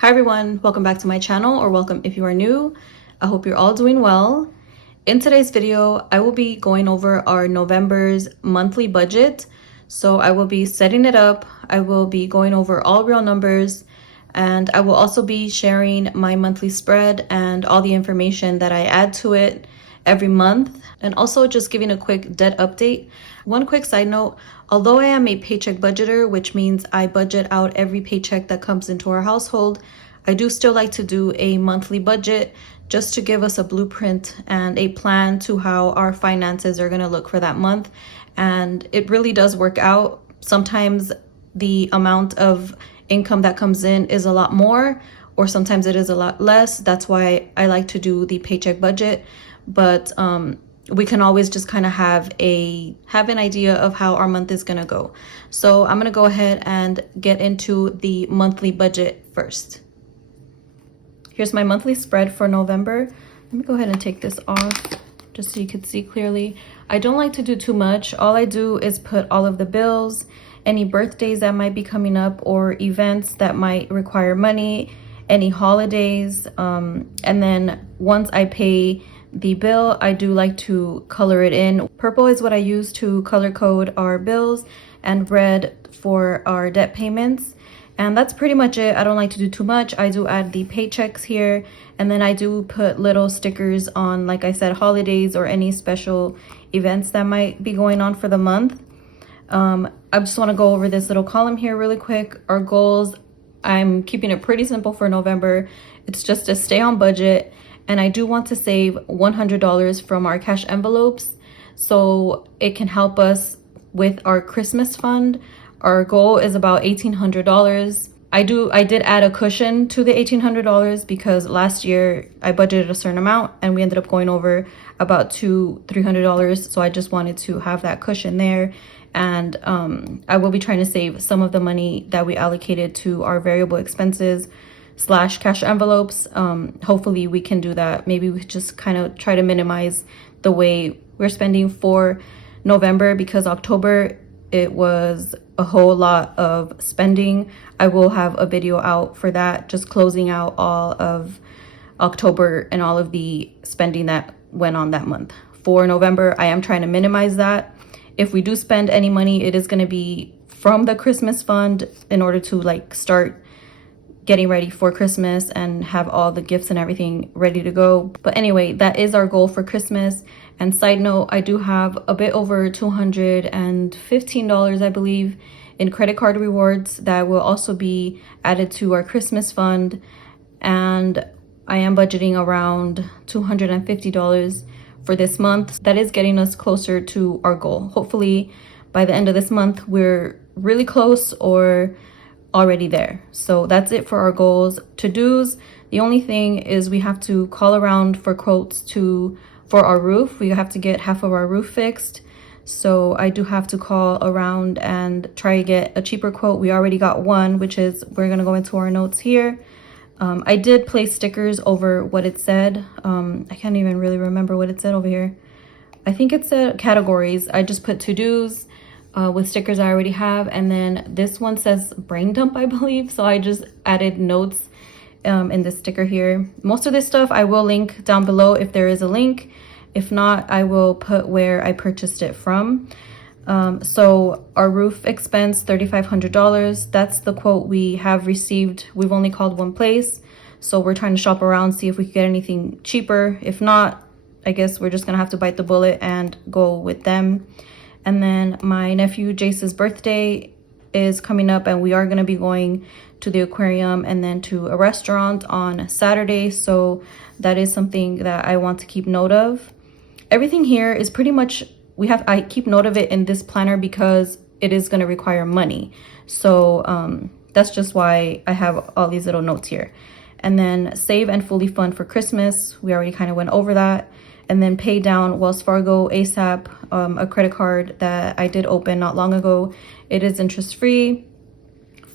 Hi everyone, welcome back to my channel, or welcome if you are new. I hope you're all doing well. In today's video, I will be going over our November's monthly budget. So I will be setting it up. I will be going over all real numbers, and I will also be sharing my monthly spread and all the information that I add to it every month, and also just giving a quick debt update. One quick side note, although I am a paycheck budgeter, which means I budget out every paycheck that comes into our household, I do still like to do a monthly budget just to give us a blueprint and a plan to how our finances are going to look for that month. And it really does work out. Sometimes the amount of income that comes in is a lot more, or sometimes it is a lot less. That's why I like to do the paycheck budget. But we can always just kind of have an idea of how our month is gonna go. So I'm gonna go ahead and get into the monthly budget first. Here's my monthly spread for November. Let me go ahead and take this off just so you can see clearly. I don't like to do too much. All I do is put all of the bills, any birthdays that might be coming up, or events that might require money, any holidays, and then once I pay the bill, I do like to color it in. Purple is what I use to color code our bills, and red for our debt payments. And that's pretty much it. I don't like to do too much. I do add the paychecks here, and then I do put little stickers on, like I said, holidays or any special events that might be going on for the month. I just want to go over this little column here really quick. Our goals, I'm keeping it pretty simple for November. It's just to stay on budget. And I do want to save $100 from our cash envelopes so it can help us with our Christmas fund. Our goal is about $1,800. I did add a cushion to the $1,800 because last year I budgeted a certain amount and we ended up going over about $300. So I just wanted to have that cushion there. And I will be trying to save some of the money that we allocated to our variable expenses / cash envelopes. Hopefully we can do that. Maybe we just kind of try to minimize the way we're spending for November, because October, it was a whole lot of spending. I will have a video out for that, just closing out all of October and all of the spending that went on that month. For November, I am trying to minimize that. If we do spend any money, it is going to be from the Christmas fund in order to start getting ready for Christmas and have all the gifts and everything ready to go. But anyway, that is our goal for Christmas. And side note, I do have a bit over $215, I believe, in credit card rewards that will also be added to our Christmas fund. And I am budgeting around $250 for this month. That is getting us closer to our goal. Hopefully by the end of this month, we're really close or already there. So that's it for our goals. To-dos, the only thing is we have to call around for quotes for our roof. We have to get half of our roof fixed. So I do have to call around and try to get a cheaper quote. We already got one, which is, we're gonna go into our notes here. I did place stickers over what it said. I can't even really remember what it said over here. I think it said categories. I just put to-dos with stickers I already have, and then this one says brain dump, I believe. So I just added notes in this sticker here. Most of this stuff I will link down below if there is a link. If not, I will put where I purchased it from. So our roof expense, $3,500. That's the quote we have received. We've only called one place, so we're trying to shop around, see if we can get anything cheaper. If not, I guess we're just gonna have to bite the bullet and go with them. And then my nephew Jace's birthday is coming up, and we are gonna be going to the aquarium and then to a restaurant on Saturday. So that is something that I want to keep note of. Everything here is pretty much, I keep note of it in this planner because it is going to require money. So that's just why I have all these little notes here. And then save and fully fund for Christmas. We already kind of went over that. And then pay down Wells Fargo ASAP, a credit card that I did open not long ago. It is interest free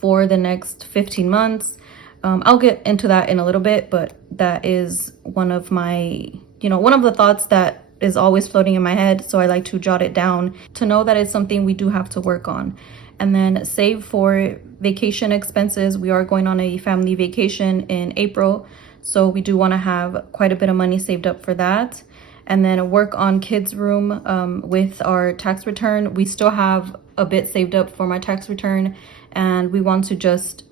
for the next 15 months. I'll get into that in a little bit, but that is one of my, one of the thoughts that is always floating in my head. So I like to jot it down to know that it's something we do have to work on. And then save for vacation expenses. We are going on a family vacation in April, so we do want to have quite a bit of money saved up for that. And then work on kids' room with our tax return. We still have a bit saved up for my tax return, and we want to just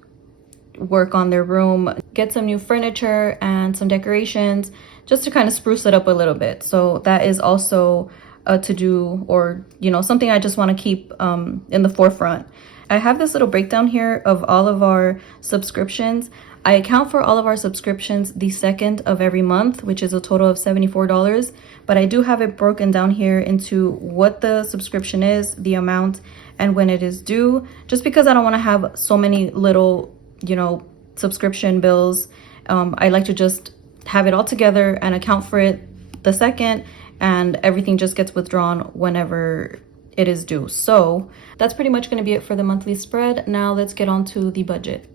work on their room, get some new furniture and some decorations just to kind of spruce it up a little bit. So that is also a to-do, or something I just want to keep in the forefront. I have this little breakdown here of all of our subscriptions. I account for all of our subscriptions the 2nd of every month, which is a total of $74. But I do have it broken down here into what the subscription is, the amount, and when it is due, just because I don't want to have so many little, subscription bills. I like to just have it all together and account for it the 2nd, and everything just gets withdrawn whenever it is due. So that's pretty much going to be it for the monthly spread. Now let's get on to the budget.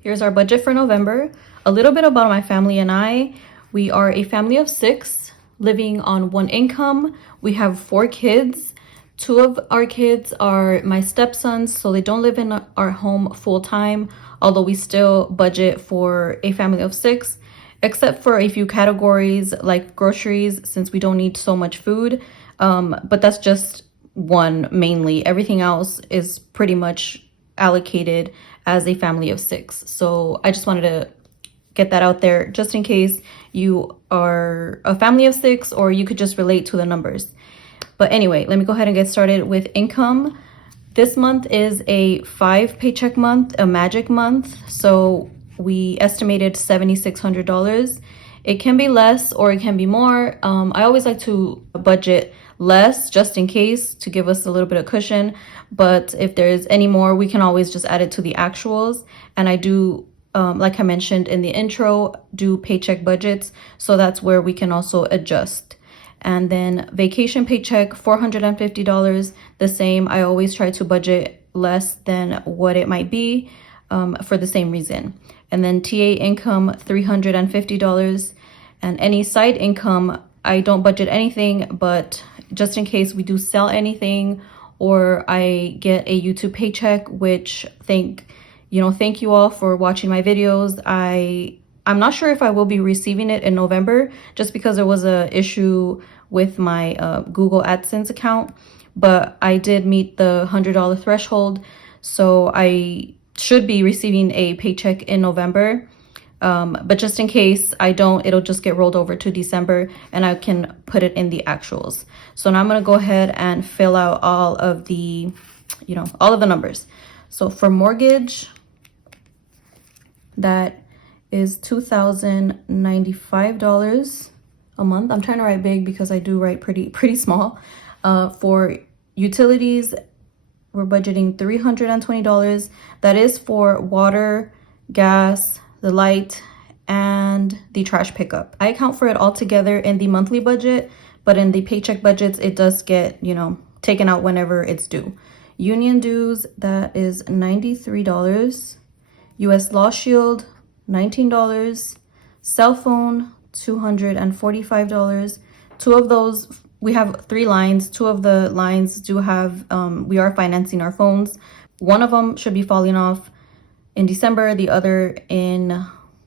Here's our budget for November. A little bit about my family and I. We are a family of 6 living on 1 income. We have 4 kids. 2 of our kids are my stepsons, so they don't live in our home full time, although we still budget for a family of 6, except for a few categories like groceries, since we don't need so much food. But that's just one mainly. Everything else is pretty much allocated as a family of 6. So I just wanted to get that out there just in case you are a family of 6, or you could just relate to the numbers. But anyway, let me go ahead and get started with income. This month is a 5 paycheck month, a magic month. So we estimated $7,600. It can be less or it can be more. I always like to budget less just in case, to give us a little bit of cushion. But if there's any more, we can always just add it to the actuals. And I do, like I mentioned in the intro, do paycheck budgets. So that's where we can also adjust. And then vacation paycheck, $450, the same. I always try to budget less than what it might be for the same reason. And then TA income, $350. And any side income, I don't budget anything, but just in case we do sell anything, or I get a YouTube paycheck, which thank you all for watching my videos. I'm not sure if I will be receiving it in November, just because there was a issue with my Google AdSense account, but I did meet the $100 threshold, so I should be receiving a paycheck in November. But just in case I don't, it'll just get rolled over to December, and I can put it in the actuals. So now I'm going to go ahead and fill out all of the, all of the numbers. So for mortgage, that is $2,095 a month. I'm trying to write big because I do write pretty small. For utilities, we're budgeting $320. That is for water, gas, the light, and the trash pickup. I account for it all together in the monthly budget, but in the paycheck budgets, it does get, taken out whenever it's due. Union dues, that is $93. US Law Shield, $19. Cell phone, $245. 2 of those, we have 3 lines. 2 of the lines do have, we are financing our phones. One of them should be falling off in December, the other in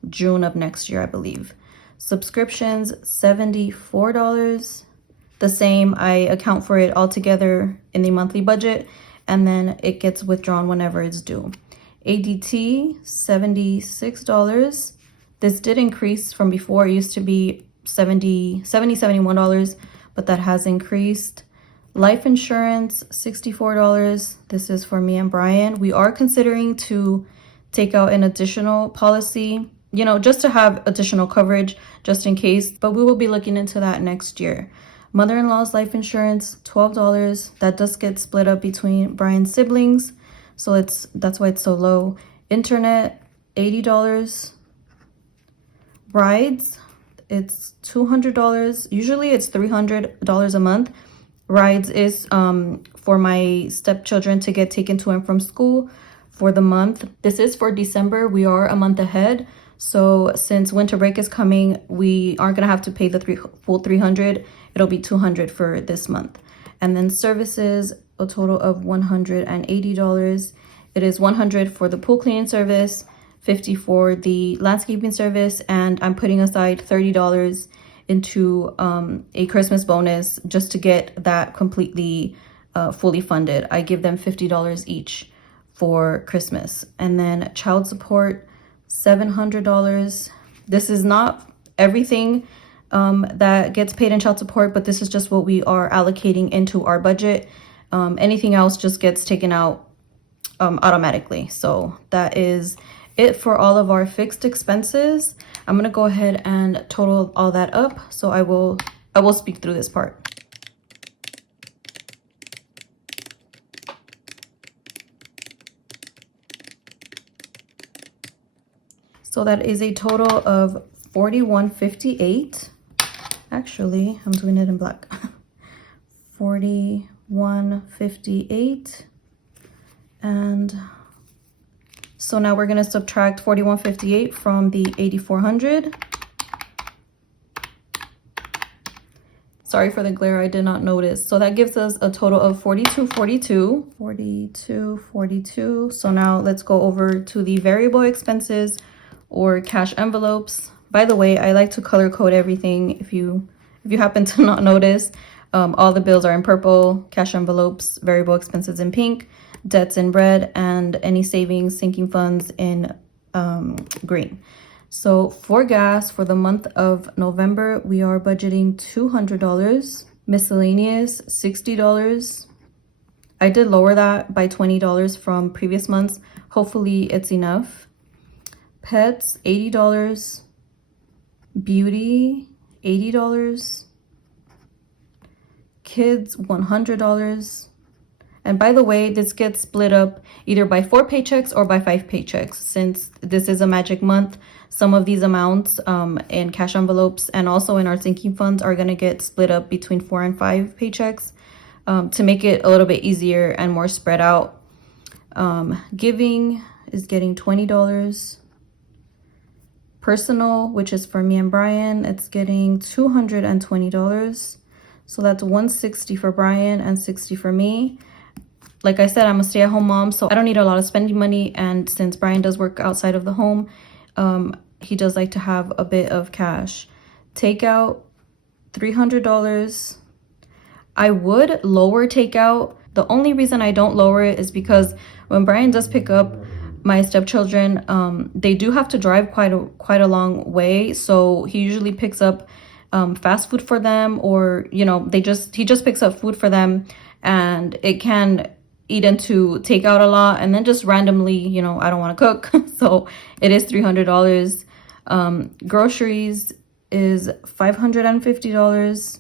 June of next year, I believe. Subscriptions, $74. The same, I account for it all together in the monthly budget, and then it gets withdrawn whenever it's due. ADT, $76. This did increase from before. It used to be $71, but that has increased. Life insurance, $64. This is for me and Brian. We are considering to take out an additional policy, just to have additional coverage just in case, but we will be looking into that next year. Mother-in-law's life insurance, $12. That does get split up between Brian's siblings, so that's why it's so low. Internet, $80. Rides, it's $200. Usually it's $300 a month. Rides is for my stepchildren to get taken to and from school for the month. This is for December. We are a month ahead. So since winter break is coming, we aren't gonna have to pay the full $300. It'll be $200 for this month. And then services, a total of $180. It is $100 for the pool cleaning service, $50 for the landscaping service, and I'm putting aside $30 into a Christmas bonus just to get that completely fully funded. I give them $50 each for Christmas. And then child support, $700. This is not everything that gets paid in child support, but this is just what we are allocating into our budget. Anything else just gets taken out automatically. So that is it for all of our fixed expenses. I'm gonna go ahead and total all that up. So I will speak through this part. So that is a total of $41.58. Actually, I'm doing it in black. $41.58. And so now we're going to subtract $41.58 from the $8,400. Sorry for the glare, I did not notice. So that gives us a total of $42.42. $42.42. So now let's go over to the variable expenses or cash envelopes. By the way, I like to color code everything. If you happen to not notice, all the bills are in purple, cash envelopes, variable expenses in pink, debts in red, and any savings, sinking funds in green. So for gas for the month of November, we are budgeting $200. Miscellaneous, $60. I did lower that by $20 from previous months. Hopefully it's enough. Pets, $80. Beauty, $80. Kids, $100. And by the way, this gets split up either by 4 paychecks or by 5 paychecks. Since this is a magic month, some of these amounts in cash envelopes and also in our sinking funds are going to get split up between 4 and 5 paychecks to make it a little bit easier and more spread out. Giving is getting $20. Personal, which is for me and Brian, it's getting $220. So that's $160 for Brian and $60 for me. Like I said, I'm a stay-at-home mom, so I don't need a lot of spending money. And since Brian does work outside of the home, he does like to have a bit of cash. Takeout, $300. I would lower takeout. The only reason I don't lower it is because when Brian does pick up my stepchildren, they do have to drive quite a long way. So he usually picks up fast food for them, or he just picks up food for them, and it can eat into takeout a lot. And then just randomly, I don't want to cook. So it is $300. Groceries is $550.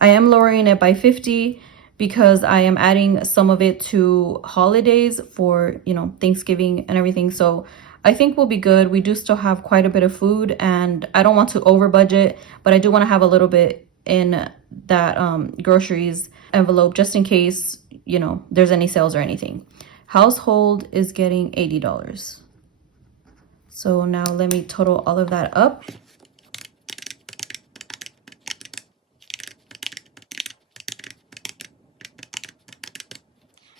I am lowering it by $50 because I am adding some of it to holidays for, Thanksgiving and everything. So I think we'll be good. We do still have quite a bit of food, and I don't want to over budget, but I do want to have a little bit in that groceries envelope just in case, there's any sales or anything. Household is getting $80. So now let me total all of that up.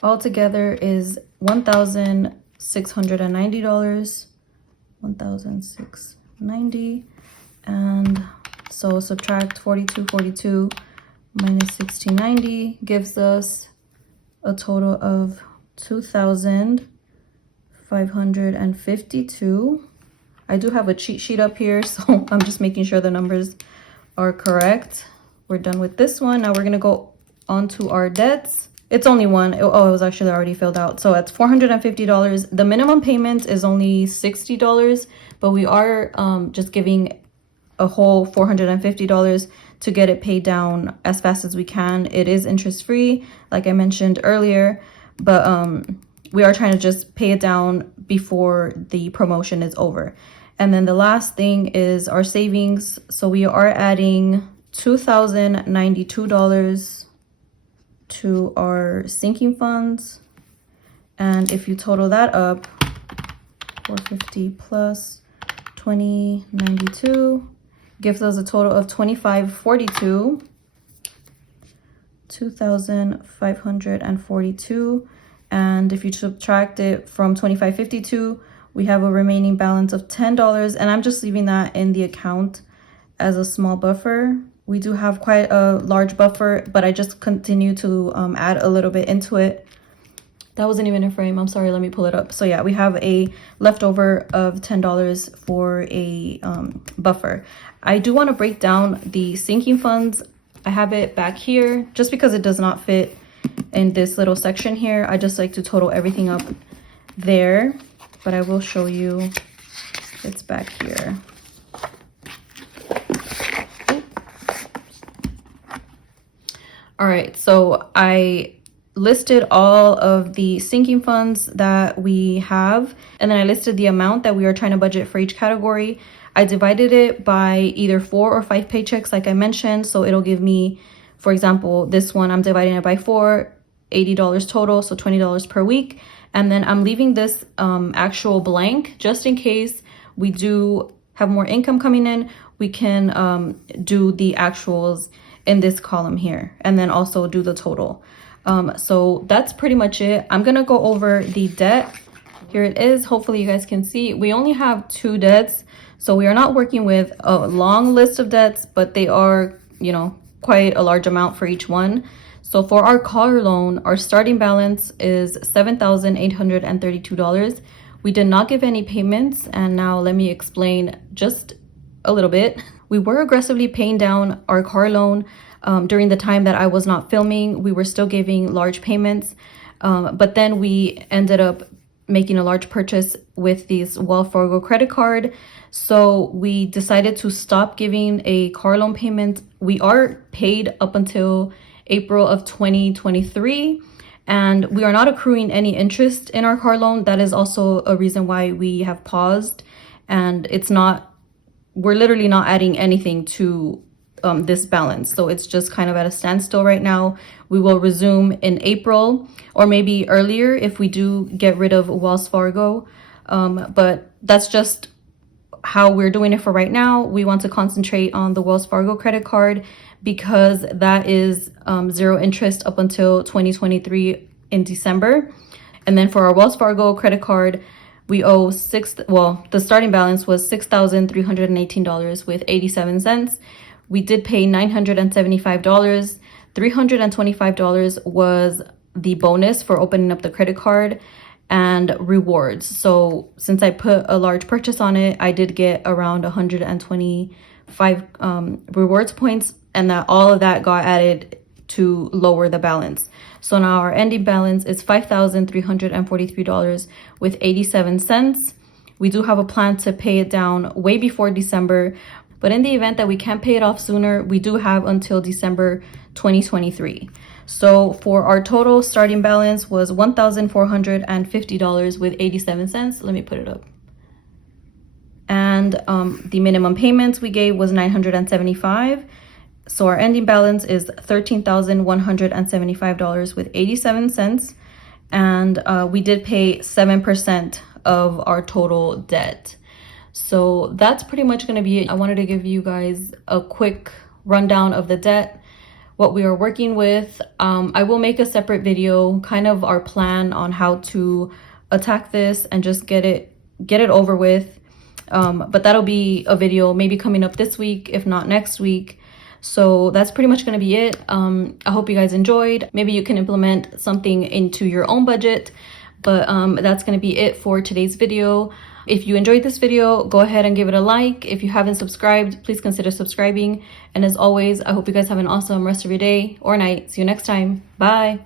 Altogether is $1,690. $1,690. And so subtract $42.42 minus $1,690 gives us a total of $2,552. I do have a cheat sheet up here, so I'm just making sure the numbers are correct. We're done with this one. Now we're gonna go on to our debts. It's only one. Oh, it was actually already filled out. So it's $450. The minimum payment is only $60, but we are just giving a whole $450 to get it paid down as fast as we can. It is interest free, like I mentioned earlier, but we are trying to just pay it down before the promotion is over. And then the last thing is our savings. So we are adding $2,092 to our sinking funds, and if you total that up, 450 plus 2092 gives us a total of 2542, 2,542. And if you subtract it from $25.52, we have a remaining balance of $10. And I'm just leaving that in the account as a small buffer. We do have quite a large buffer, but I just continue to add a little bit into it. That wasn't even a frame. I'm sorry. Let me pull it up. So yeah, we have a leftover of $10 for a buffer. I do want to break down the sinking funds. I have it back here just because it does not fit in this little section here. I just like to total everything up there, but I will show you. It's back here. All right, so I listed all of the sinking funds that we have, and then I listed the amount that we are trying to budget for each category. I divided it by either 4 or 5 paychecks, like I mentioned. So it'll give me, for example, this one, I'm dividing it by 4, $80 total, so $20 per week. And then I'm leaving this actual blank just in case we do have more income coming in. We can do the actuals in this column here, and then also do the total. So that's pretty much it. I'm gonna go over the debt. Here it is. Hopefully you guys can see. We only have 2 debts, so we are not working with a long list of debts, but they are, you know, quite a large amount for each one. So for our car loan, our starting balance is $7,832. We did not give any payments, and now let me explain just a little bit. We were aggressively paying down our car loan during the time that I was not filming. We were still giving large payments, but then we ended up making a large purchase with this Wells Fargo credit card. So we decided to stop giving a car loan payment. We are paid up until April of 2023, and we are not accruing any interest in our car loan. That is also a reason why we have paused, and we're literally not adding anything to this balance. So it's just kind of at a standstill right now. We will resume in April or maybe earlier if we do get rid of Wells Fargo. But that's just how we're doing it for right now. We want to concentrate on the Wells Fargo credit card because that is 0 interest up until 2023 in December. And then for our Wells Fargo credit card, we owe the starting balance was $6,318 with 87 cents. We did pay $975. $325 was the bonus for opening up the credit card and rewards. So since I put a large purchase on it, I did get around 125 rewards points, and that all of that got added to lower the balance. So now our ending balance is $5,343 with 87 cents. We do have a plan to pay it down way before December, but in the event that we can't pay it off sooner, we do have until December 2023. So for our total starting balance was $1,450 with 87 cents. Let me put it up. And the minimum payments we gave was $975. So our ending balance is $13,175 with 87 cents. And we did pay 7% of our total debt. So that's pretty much going to be it. I wanted to give you guys a quick rundown of the debt, what we are working with. I will make a separate video, kind of our plan on how to attack this and just get it over with. But that'll be a video maybe coming up this week, if not next week. So that's pretty much going to be it. I hope you guys enjoyed. Maybe you can implement something into your own budget, but that's going to be it for today's video. If you enjoyed this video, go ahead and give it a like. If you haven't subscribed, please consider subscribing. And as always, I hope you guys have an awesome rest of your day or night. See you next time. Bye.